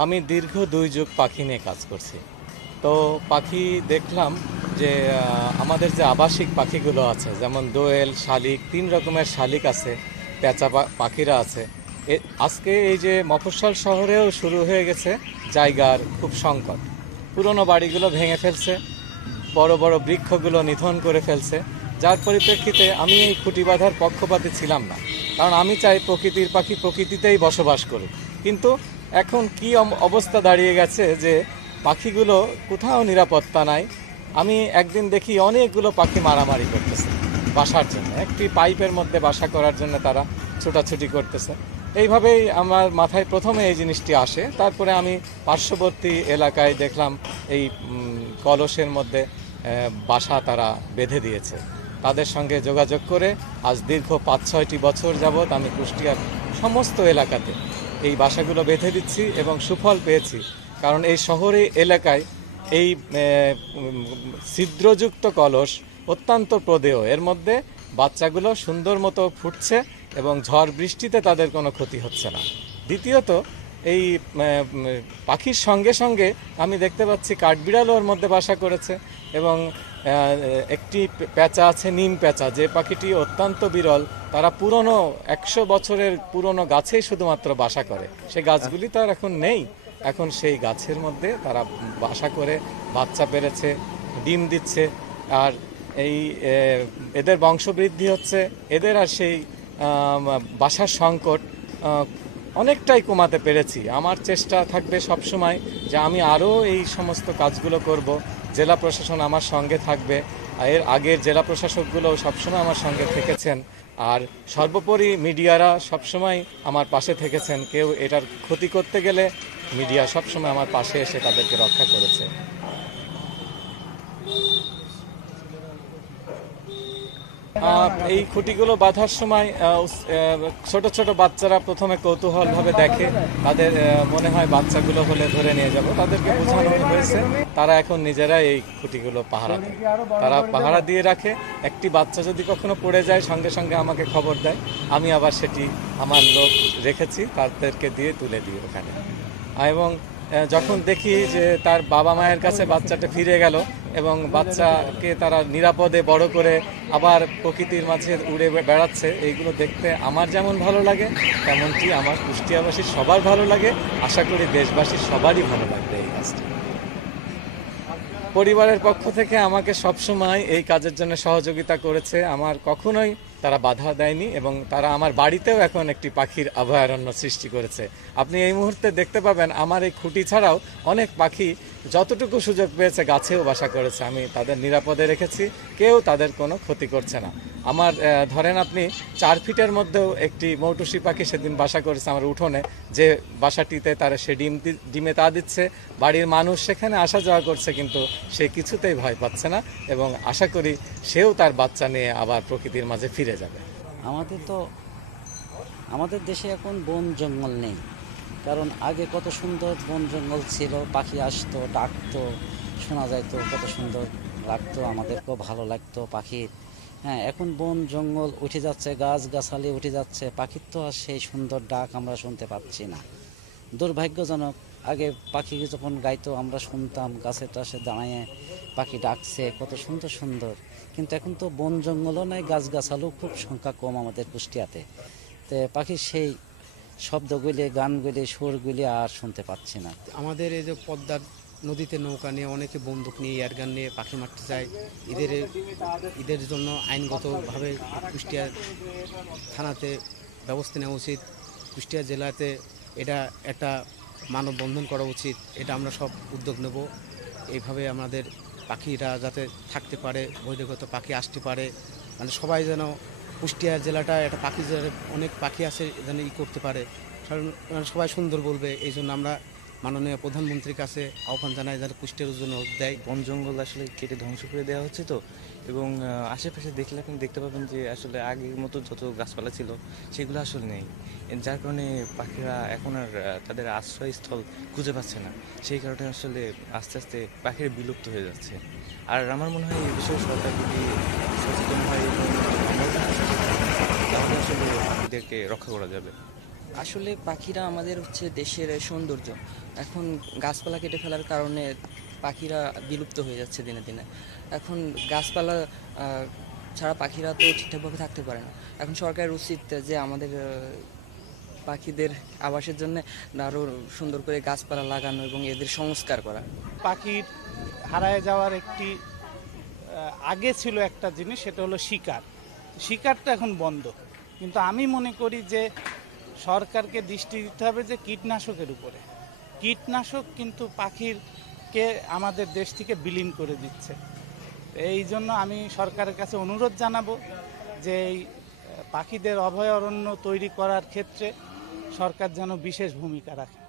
আমি দীর্ঘ ২ যুগ পাখি নিয়ে কাজ করছি। তো পাখি দেখলাম যে আমাদের যে আবাসিক পাখিগুলো আছে, যেমন দোয়েল, শালিক, ৩ রকমের শালিক আছে, পেঁচা পাখিরা আছে। আজকে এই যে মফস্বল শহরেও শুরু হয়ে গেছে জায়গার খুব সংকট। পুরনো বাড়িগুলো ভেঙে ফেলছে, বড় বড় বৃক্ষগুলো নিধন করে ফেলছে, যার পরিপ্রেক্ষিতে আমি এই খুঁটি বাঁধার পক্ষপাতী ছিলাম না। কারণ আমি চাই প্রকৃতির পাখি প্রকৃতিতেই বসবাস করুক। কিন্তু এখন কি অবস্থা দাঁড়িয়ে গেছে যে পাখিগুলো কোথাও নিরাপত্তা নাই। আমি একদিন দেখি অনেকগুলো পাখি মারামারি করতেছে বাসার জন্য, একটি পাইপের মধ্যে বাসা করার জন্য তারা ছোটাছুটি করতেছে। এইভাবেই আমার মাথায় প্রথমে এই জিনিসটি আসে। তারপরে আমি পার্শ্ববর্তী এলাকায় দেখলাম এই কলসের মধ্যে বাসা তারা বেঁধে দিয়েছে। তাদের সঙ্গে যোগাযোগ করে আজ দীর্ঘ ৫-৬টি বছর যাবৎ আমি কুষ্টিয়ার সমস্ত এলাকাতে এই বাসাগুলো বেঁধে দিচ্ছি এবং সুফল পেয়েছি। কারণ এই শহরে এলাকায় এই ছিদ্রযুক্ত কলস অত্যন্ত প্রদেয়, এর মধ্যে বাচ্চাগুলো সুন্দর মতো ফুটছে এবং ঝড় বৃষ্টিতে তাদের কোনো ক্ষতি হচ্ছে না। দ্বিতীয়ত, এই পাখির সঙ্গে সঙ্গে আমি দেখতে পাচ্ছি কাঠবিড়ালও ওর মধ্যে বাসা করেছে এবং একটি পেঁচা আছে, নিম পেঁচা, যে পাখিটি অত্যন্ত বিরল। তারা পুরনো ১০০ বছরের পুরনো গাছেই শুধুমাত্র বাসা করে, সে গাছগুলি তো আর এখন নেই। এখন সেই গাছের মধ্যে তারা বাসা করে বাচ্চা পেরেছে, ডিম দিচ্ছে। আর এই এদের বংশবৃদ্ধি হচ্ছে, এদের আর সেই বাসার সংকট অনেকটাই কমাতে পেরেছি। আমার চেষ্টা থাকবে সবসময় যে আমি আরও এই সমস্ত কাজগুলো করব। জেলা প্রশাসন আমার সঙ্গে থাকবে, এর আগের জেলা প্রশাসকগুলোও সবসময় আমার সঙ্গে থেকেছেন। আর সর্বোপরি মিডিয়ারা সবসময় আমার পাশে থেকেছেন। কেউ এটার ক্ষতি করতে গেলে মিডিয়া সবসময় আমার পাশে এসে তাদেরকে রক্ষা করেছে। এই খুঁটিগুলো বাঁধার সময় ছোট ছোট বাচ্চারা প্রথমে কৌতূহলভাবে দেখে, তাদের মনে হয় বাচ্চাগুলো হলে ধরে নিয়ে যাব। তাদেরকে বোঝানো হয়েছে, তারা এখন নিজেরাই এই খুঁটিগুলো পাহারা দেয়, তারা পাহারা দিয়ে রাখে। একটি বাচ্চা যদি কখনো পড়ে যায় সঙ্গে সঙ্গে আমাকে খবর দেয়, আমি আবার সেটি আমার লোক রেখেছি তাদেরকে দিয়ে তুলে দিই ওখানে। এবং যখন দেখি যে তার বাবা মায়ের কাছে বাচ্চাটা ফিরে গেল এবং বাচ্চাকে তারা নিরাপদে বড় করে আবার প্রকৃতির মাঝে উড়ে বেড়াচ্ছে, এইগুলো দেখতে আমার যেমন ভালো লাগে তেমনটি আমার কুষ্টিয়াবাসীর সবার ভালো লাগে। আশা করি দেশবাসীর সবারই ভালো লাগবে এই কাজটি। পরিবারের পক্ষ থেকে আমাকে সবসময় এই কাজের জন্য সহযোগিতা করেছে, আমার কখনোই তারা বাধা দেয়নি এবং তারা আমার বাড়িতেও এখন একটি পাখির অভয়ারণ্য সৃষ্টি করেছে। আপনি এই মুহূর্তে দেখতে পাবেন আমার এই খুঁটি ছাড়াও অনেক পাখি যতটুকু সুযোগ পেয়েছে গাছেও বাসা করেছে। আমি তাদের নিরাপদে রেখেছি, কেউ তাদের কোনো ক্ষতি করছে না। আমার ধরেন আপনি ৪ ফিটের মধ্যেও একটি মৌটুসি পাখি সেদিন বাসা করেছে আমার উঠোনে, যে বাসাটিতে তারা সে ডিমে তা দিচ্ছে। বাড়ির মানুষ সেখানে আসা যাওয়া করছে, কিন্তু সে কিছুতেই ভয় পাচ্ছে না এবং আশা করি সেও তার বাচ্চা নিয়ে আবার প্রকৃতির মাঝে ফিরে যাবে। আমাদের তো আমাদের দেশে এখন বন জঙ্গল নেই, কারণ আগে কত সুন্দর বন জঙ্গল ছিল, পাখি আসতো, ডাকতো, শোনা যাইতো, কত সুন্দর লাগতো, আমাদেরকেও ভালো লাগতো পাখির। হ্যাঁ, এখন বন জঙ্গল উঠে যাচ্ছে, গাছগাছালি উঠে যাচ্ছে, পাখির তো আর সেই সুন্দর ডাক আমরা শুনতে পাচ্ছি না। দুর্ভাগ্যজনক। আগে পাখি যখন গাইতো আমরা শুনতাম, গাছের টাছে দাঁড়িয়ে পাখি ডাকছে, কত সুন্দর সুন্দর। কিন্তু এখন তো বন জঙ্গলও নাই, গাছগাছালিও খুব সংখ্যা কম আমাদের কুষ্টিয়াতে। তো পাখির সেই শব্দগুলি, গানগুলি, সুরগুলি আর শুনতে পাচ্ছি না। আমাদের এই যে পদ্মার নদীতে নৌকা নিয়ে অনেকে বন্দুক নিয়ে, এয়ারগান নিয়ে পাখি মারতে যায়। এদের এদের জন্য আইনগতভাবে কুষ্টিয়া থানাতে ব্যবস্থা নেওয়া উচিত। কুষ্টিয়া জেলাতে এটা একটা মানববন্ধন করা উচিত। এটা আমরা সব উদ্যোগ নেব। এইভাবে আমাদের পাখিরা যাতে থাকতে পারে, বহিরাগত পাখি আসতে পারে, মানে সবাই যেন কুষ্টিয়া জেলাটা একটা পাখি, অনেক পাখি আছে যেন করতে পারে, সবাই সুন্দর বলবে। এই জন্য আমরা মাননীয় প্রধানমন্ত্রীর কাছে আহ্বান জানাই যাতে কুষ্টিয়ার জন্য দেয়। বন জঙ্গল আসলে কেটে ধ্বংস করে দেওয়া হচ্ছে তো, এবং আশেপাশে দেখলে আপনি দেখতে পাবেন যে আসলে আগের মতো যত গাছপালা ছিল সেগুলো আসলে নেই, যার কারণে পাখিরা এখন আর তাদের আশ্রয়স্থল খুঁজে পাচ্ছে না। সেই কারণে আসলে আস্তে আস্তে পাখিরা বিলুপ্ত হয়ে যাচ্ছে। আর আমার মনে হয় এই বিষয়ে সরকার যদি সচেতন হয় এবং তাহলে আসলে পাখিদেরকে রক্ষা করা যাবে। আসলে পাখিরা আমাদের হচ্ছে দেশের সৌন্দর্য। এখন গাছপালা কেটে ফেলার কারণে পাখিরা বিলুপ্ত হয়ে যাচ্ছে দিনে দিনে। এখন গাছপালা ছাড়া পাখিরা তো ঠিকঠাকভাবে থাকতে পারে না। এখন সরকারের উচিত যে আমাদের পাখিদের আবাসের জন্য আরও সুন্দর করে গাছপালা লাগানো এবং এদের সংস্কার করা। পাখির হারায় যাওয়ার একটি আগে ছিল একটা জিনিস, সেটা হলো শিকার। শিকারটা এখন বন্ধ, কিন্তু আমি মনে করি যে সরকারকে দৃষ্টি দিতে হবে যে কীটনাশকের উপরে। কীটনাশক কিন্তু পাখিরকে আমাদের দেশ থেকে বিলীন করে দিচ্ছে। এই জন্য আমি সরকারের কাছে অনুরোধ জানাবো যে এই পাখিদের অভয়ারণ্য তৈরি করার ক্ষেত্রে সরকার যেন বিশেষ ভূমিকা রাখে।